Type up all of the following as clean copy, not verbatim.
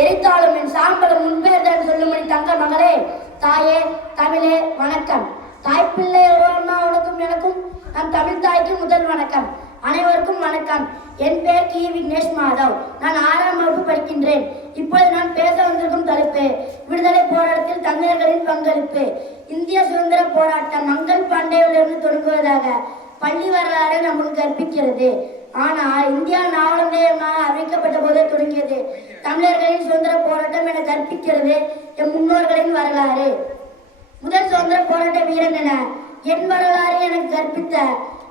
எரித்தாலும் என் சாம்பலும் முன்பேர்தான் சொல்லும்படி தங்க மகளே, தாயே, தமிழே, வணக்கம். தாய்ப்பிள்ளை உனக்கும் எனக்கும் நம் தமிழ் தாய்க்கு முதல் வணக்கம். அனைவருக்கும் வணக்கம். என் பெயர் கி. விக்னேஷ் மாதவ். நான் 6ஆம் வகுப்பு படிக்கின்றேன். இப்போது நான் பேச வந்திருக்கும் தலைப்பு விடுதலை போராட்டத்தில் தமிழர்களின் பங்களிப்பு. இந்திய சுதந்திர போராட்டம் மங்கள் பாண்டேவிலிருந்து தொடங்குவதாக பள்ளி வரலாறு நமக்கு கற்பிக்கிறது. ஆனால் இந்தியா நாவலந்தயமாக அறிவிக்கப்பட்ட போதே தொடங்கியது தமிழர்களின் சுதந்திர போராட்டம் என கற்பிக்கிறது என் முன்னோர்களின் வரலாறு. முதல் சுதந்திர போராட்ட வீரன் என என் வரலாறு எனக்கு கற்பித்த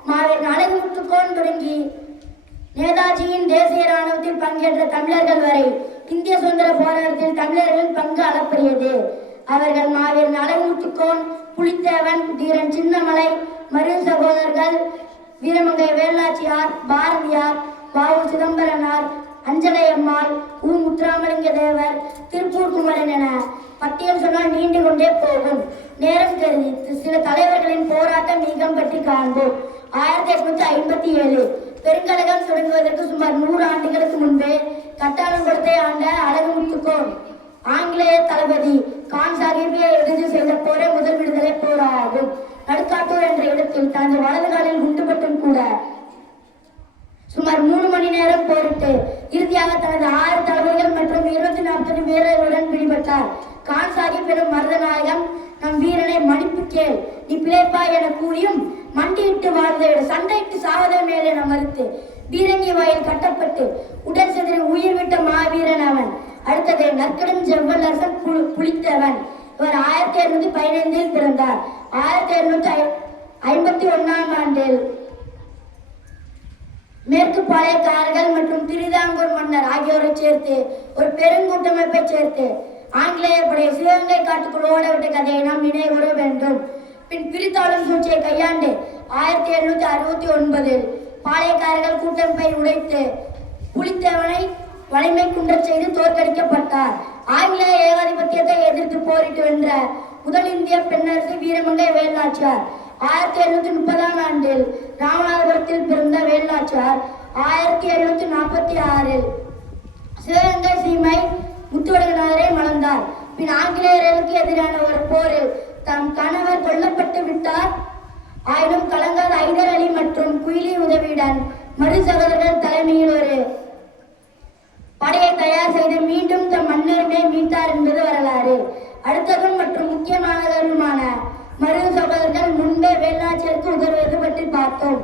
மாவீரன் அழகுமுத்துக்கோன் தொடங்கி நேதாஜியின் தேசிய இராணுவத்தில் பங்கேற்ற தமிழர்கள் வரை இந்திய சுதந்திர போராட்டத்தில் தமிழர்களின் பங்கு அளப்பரியது. அவர்கள் மாவீரன் அழகுமுத்துக்கோன், புலித்தேவன், தீரன் சின்னமலை, மருது சகோதரர்கள், வீரமங்கை வேலாட்சியார், பாரதியார், வ.உ. சிதம்பரனார், அஞ்சலை அம்மாள், உ. முத்துராமலிங்க தேவர், திருப்பூர் குமரன் என பட்டியல் சொன்னால் நீண்டு கொண்டே போகும். நேரம் கருதி சில தலைவர்களின் போராட்ட நீக்கம் பற்றி காண்போம். 1857 பெருங்கழகம் தொடங்குவதற்கு சுமார் 100 ஆண்டுகளுக்கு முன்பே கட்டாளங்குளத்தை ஆண்ட அழகுமுத்துக்கோன் ஆங்கிலேய தளபதி கான் சாஹிப்பை எதிர்த்து செய்த போரே முதல் விடுதலை போராகும். நடுக்காட்டூர் என்ற இடத்தில் தனது வலது காலில் குண்டுபட்டும் கூட சுமார் 3 மணி நேரம் போரிட்டு இறுதியாக தனது 6 தளபதிகள் மற்றும் 240 வீரர்களுடன் பிடிபட்டார். கான் சாஹிப் எனும் மருதநாயகம் நம் வீரனை மன்னிப்பு கேள், நீ பிழைப்பாய் என கூறியும் மண்டியிட்டு வாழ்வதை விட சண்டையிட்டு சாவதை மேலே என மறுத்து பீரங்கி வாயில் கட்டப்பட்டு உடல் செதறி உயிர் விட்ட மாவீரன் அவன். அடுத்தது நற்கடும் செவ்வல்லரசன் புலித்தேவன். இவர் 1715 பிறந்தார். 1751 ஆண்டில் மேற்கு பாளையக்காரர்கள் மற்றும் திரிதாங்கூர் மன்னர் ஆகியோரை சேர்த்து ஒரு பெருங்கூட்டமைப்பை சேர்த்து ஆங்கிலேய படை சிவகங்கை காட்டுக்குள் ஓடவிட்ட கதையை நாம் நினைவுற வேண்டும். பின் பிரித்தாளும் சூழ்ச்சியை கையாண்டு 1769 பாளையக்காரர்கள் கூட்டமைப்பை உடைத்து புலித்தேவனை வலிமை குன்றச் செய்து தோற்கடிக்கப்பட்டார். ஆங்கிலேய ஏகாதிபத்தியத்தை எதிர்த்து போரிட்டு வென்ற முதல் இந்திய பெண்ணரசு வீரமங்கை வேலாட்சியார். 1730 ஆண்டில் ராமநாதபுரத்தில் பிறந்த வேலாட்சியார் 1746 சிவகங்கை சீமை முத்துவடுகனாரை மணந்தார். பின் ஆங்கிலேயர்களுக்கு எதிரான ஒரு போரில் தம் கணவர் கொல்லப்பட்டு விட்டார். ஆயினும் கலங்காத ஐதர் அலி மற்றும் குயிலி உதவியுடன் மரு சகோதரர்கள் தலைமையில் ஒரு படையை தயார் செய்து மீண்டும் தம் மன்னருமே மீட்டார் என்பது வரலாறு. அடுத்ததும் மற்றும் முக்கியமானதுமான மருது சகோதரர்கள் முன்பே வேலாட்சியருக்கு உதவுவது பற்றி பார்த்தோம்.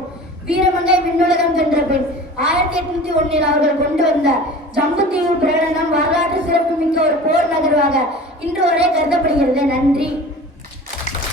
வீரமங்கை விண்ணுலகம் சென்ற பின் 1801 அவர்கள் கொண்டு வந்த ஜம்புத்தீவு பிரகடனம் வரலாற்று சிறப்புமிக்க ஒரு போர் நகர்வாக இன்று வரை கருதப்படுகிறது. நன்றி.